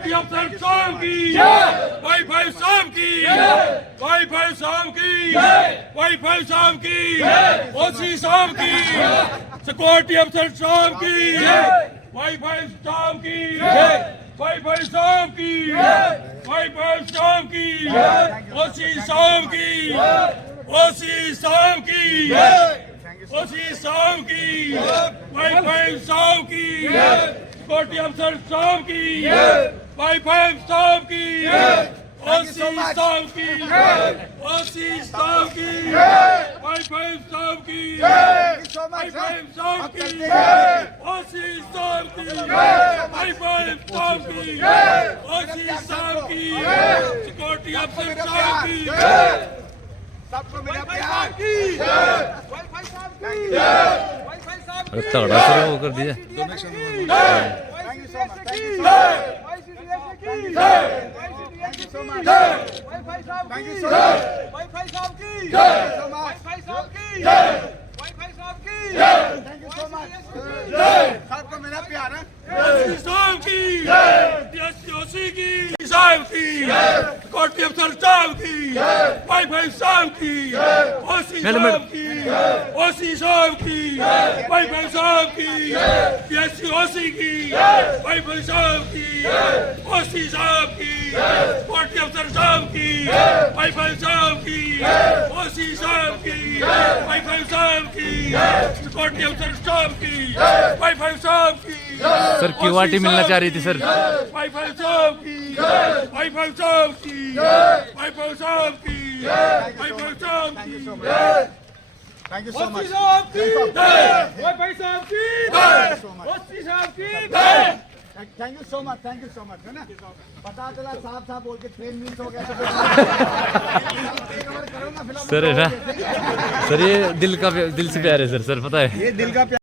security अफसर साहब की वाईफाई साहब की वाईफाई साहब की वाईफाई साहब की ओसी साहब की सिक्योरिटी अफसर साहब की वाईफाई साहब की वाईफाई साहब की वाईफाई साहब की ओसी साहब की ओसी साहब की ओसी साहब की वाईफाई साहब की सिक्योरिटी अफसर साहब की वाईफाई साहब की ओसी साहब की ओसी साहब की वाईफाई साहब की वाईफाई साहब की ओसी साहब की वाईफाई साहब की ओसी साहब की सिक्योरिटी अफसर साहब की सबको मेरा प्यार की वाईफाई साहब की वाईफाई साहब की तगड़ा सर वो कर दिया donation thank you so much wifi साहब की वाईफाई साहब की वाईफाई साहब की वाईफाई साहब की थैंक यू सो मच सबको मेरा प्यार है ओसी साहब की ओसी की साहब की सिक्योरिटी अफसर साहब की वाईफाई साहब की ओसी साहब की ओसी साहब की वाईफाई साहब की ओसी की वाईफाई साहब की ओसी साहब की सिक्योरिटी अफसर साहब की वाईफाई साहब की ओसी साहब की वाईफाई साहब की सिक्योरिटी अफसर साहब की वाईफाई साहब की सर क्यूआरटी मिलना चाह रही थी सर वाईफाई साहब की वाईफाई साहब की वाईफाई साहब की वाईफाई साहब की thank you so much wifi साहब की ओसी साहब की थैंक यू सो मच है ना पता चला साहब साहब बोल के ट्रेन मिस हो गया सर है ना सर ये दिल से प्यार है सर पता है ये दिल का